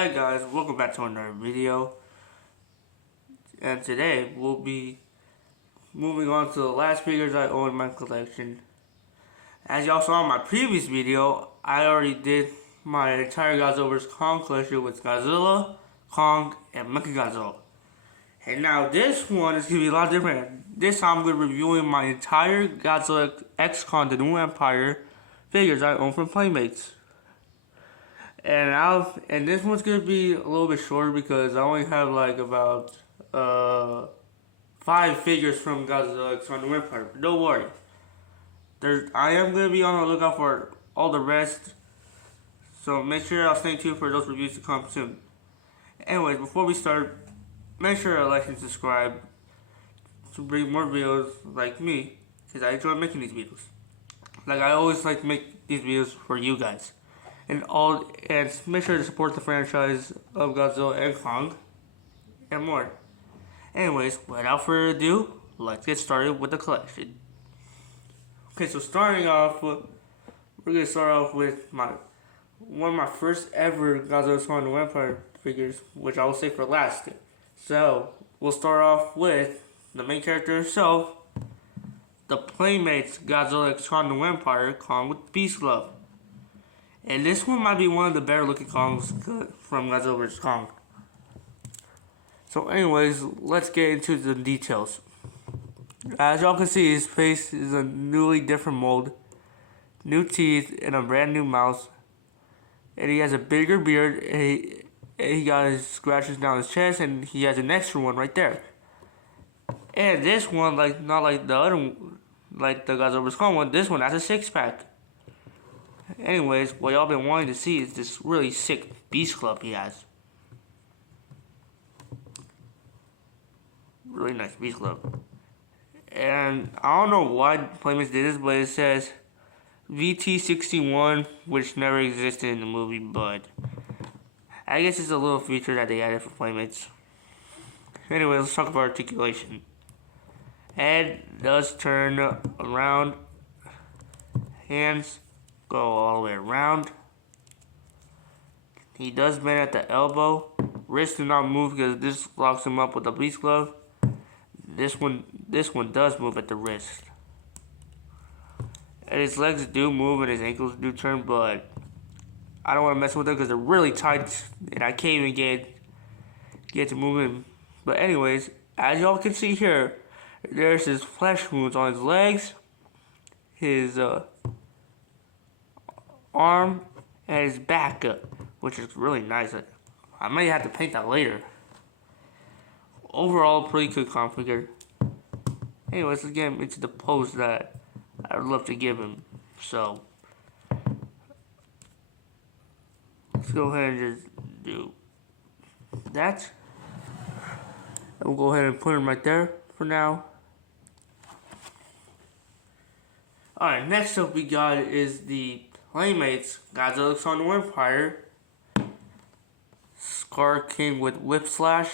Hi guys, welcome back to another video. And today we'll be moving on to the last figures I own in my collection. As y'all saw in my previous video, I already did my entire Godzilla vs. Kong collection with Godzilla, Kong, and Mechagodzilla. And now this one is going to be a lot different. This time I'm going to be reviewing my entire Godzilla X Kong The New Empire figures I own from Playmates. And this one's gonna be a little bit shorter because I only have like about 5 figures from Godzilla X Kong The New Empire. But don't worry, I am gonna be on the lookout for all the rest. So make sure I'll stay tuned for those reviews to come soon. Anyways, before we start, make sure to like and subscribe to bring more videos like me, because I enjoy making these videos. Like I always like to make these videos for you guys. And make sure to support the franchise of Godzilla and Kong and more. Anyways, without further ado, let's get started with the collection. Okay, so we're gonna start off with one of my first ever Godzilla Kong The New Empire figures, which I will save for last. So we'll start off with the main character himself, the Playmates Godzilla X Kong The New Empire Kong with Beast Glove. And this one might be one of the better looking Kongs from Godzilla vs. Kong. So anyways, let's get into the details. As y'all can see, his face is a newly different mold, new teeth, and a brand new mouth. And he has a bigger beard, and he got his scratches down his chest, and he has an extra one right there. And this one, not like the other one, like the Godzilla vs. Kong one, this one has a 6-pack. Anyways, what y'all been wanting to see is this really sick Beast Club he has. Really nice Beast Club. And I don't know why Playmates did this, but it says VT61, which never existed in the movie, but I guess it's a little feature that they added for Playmates. Anyway, let's talk about articulation. Head does turn around. Hands go all the way around. He does bend at the elbow. Wrist do not move because this locks him up with the Beast Glove. This one does move at the wrist. And his legs do move and his ankles do turn, but I don't want to mess with them because they're really tight and I can't even get to move him. But anyways, as y'all can see here, there's his flesh wounds on his legs, his arm, and his back, which is really nice. I might have to paint that later. Overall, pretty good configure. Anyways, let's get into the pose that I would love to give him. So, let's go ahead and just do that. And we'll go ahead and put him right there for now. Alright, next up we got is the Playmates Godzilla X Kong The New Empire Scar King with Whip Slash.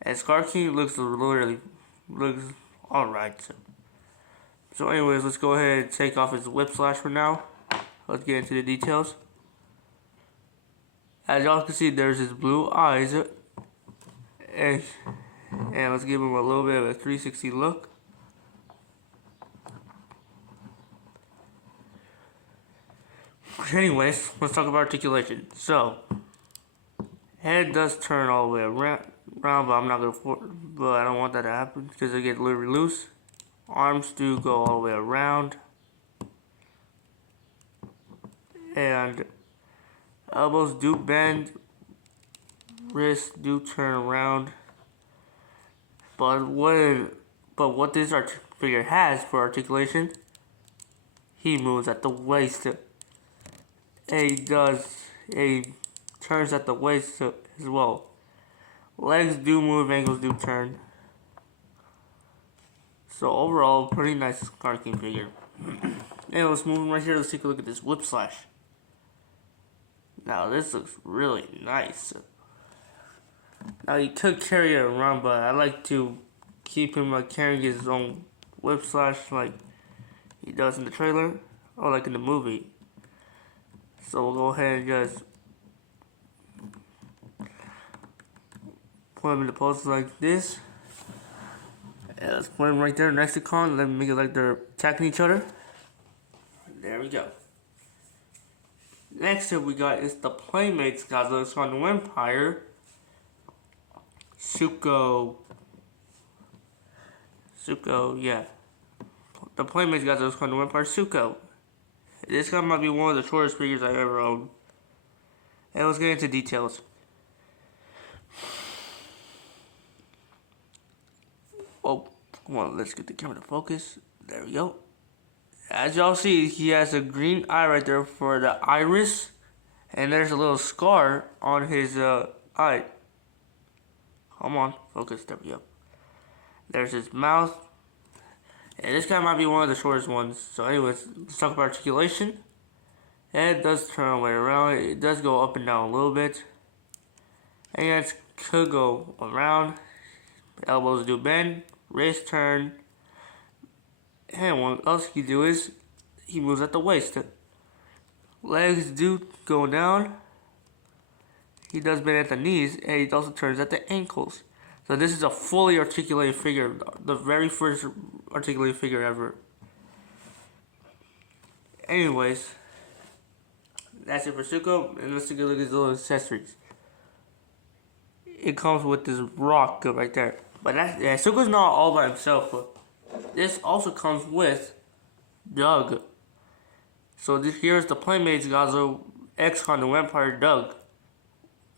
And Scar King looks alright. So anyways, let's go ahead and take off his Whip Slash for now. Let's get into the details. As y'all can see, there's his blue eyes. And let's give him a little bit of a 360 look. Anyways, let's talk about articulation. So, head does turn all the way around, but I don't want that to happen because it gets literally loose. Arms do go all the way around, and elbows do bend. Wrists do turn around. But what this figure has for articulation, he moves at the waist. He turns at the waist as well. Legs do move, ankles do turn. So overall, pretty nice Scar King figure. And let's move right here. Let's take a look at this Whip Slash. Now this looks really nice. Now you could carry it around, but I like to keep him carrying his own Whip Slash like he does in the trailer or like in the movie. So we'll go ahead and just put them in the pose like this. And let's put them right there next to Kong. Let me make it like they're attacking each other. There we go. Next up we got is the Playmates Godzilla Kong Empire. Zuko, yeah. The Playmates Godzilla Kong Empire Zuko. This guy might be one of the shortest figures I ever owned. And let's get into details. Oh, come on, let's get the camera to focus. There we go. As y'all see, he has a green eye right there for the iris. And there's a little scar on his eye. Come on, focus, there we go. There's his mouth. And this guy might be one of the shortest ones. So anyways, let's talk about articulation. Head does turn all the way around. It does go up and down a little bit. Hands could go around. Elbows do bend. Wrist turn. And what else he do is he moves at the waist. Legs do go down. He does bend at the knees, and he also turns at the ankles. So this is a fully articulated figure, the very first articulated figure ever. Anyways, that's it for Zuko, and let's take a look at his little accessories. It comes with this rock right there. But Zuko's not all by himself. But this also comes with Doug. So here's the Playmates Godzilla X Kong Empire Doug.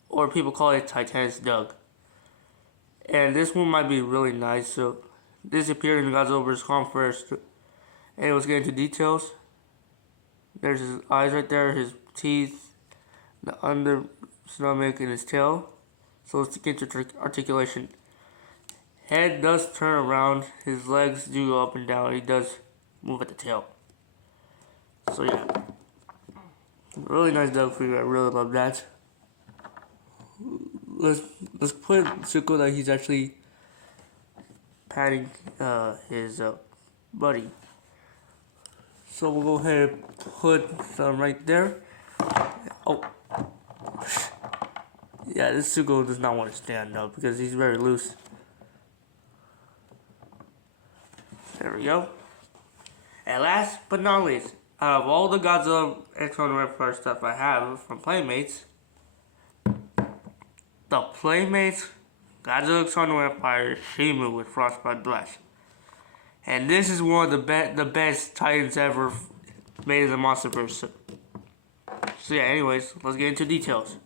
Or people call it Titan's Doug. And this one might be really nice. So this appeared in Godzilla vs. Kong first. And let's get into details. There's his eyes right there, his teeth, the under stomach, and his tail. So let's get into articulation. Head does turn around, his legs do go up and down, he does move at the tail. So yeah, really nice Doug figure, I really love that. Let's put Zuko that he's actually patting his buddy. So we'll go ahead and put some right there. Oh, yeah, this Zuko does not want to stand up because he's very loose. There we go. And last but not least, out of all the Godzilla X Kong Empire stuff I have from Playmates, the Playmates Godzilla X Kong Empire Shimu with Frostbite Blast. And this is one of the best Titans ever made in the MonsterVerse. So yeah, anyways, let's get into details.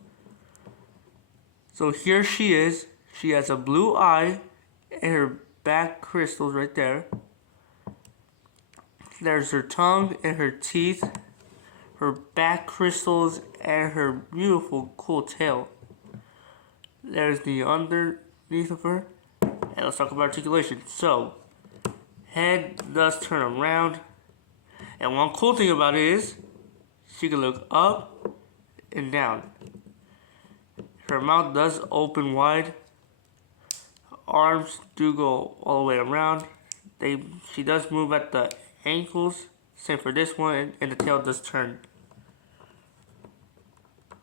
So here she is. She has a blue eye and her back crystals right there. There's her tongue and her teeth, her back crystals, and her beautiful, cool tail. There's the underneath of her. And let's talk about articulation. So, head does turn around. And one cool thing about it is, she can look up and down. Her mouth does open wide. Arms do go all the way around. She does move at the ankles, same for this one, and the tail does turn.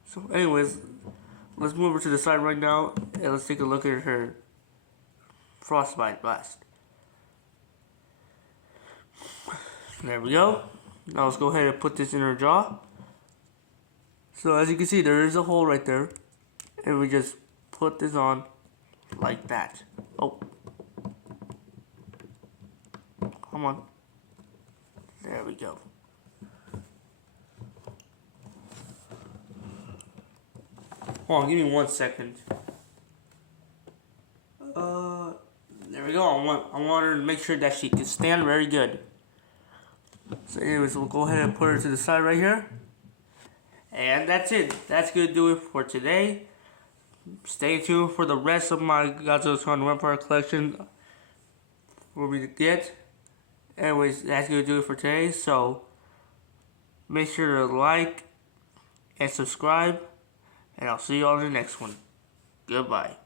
So anyways, let's move her to the side right now, and let's take a look at her Frostbite Blast. There we go. Now let's go ahead and put this in her jaw. So as you can see, there is a hole right there, and we just put this on like that. Oh, come on. There we go. Hold on, give me 1 second. There we go. I want her to make sure that she can stand very good. So anyways, we'll go ahead and put her to the side right here. And that's it. That's gonna do it for today. Stay tuned for the rest of my Godzilla Kong Empire collection for me to get. Anyways, that's gonna do it for today. So make sure to like and subscribe, and I'll see you all in the next one. Goodbye.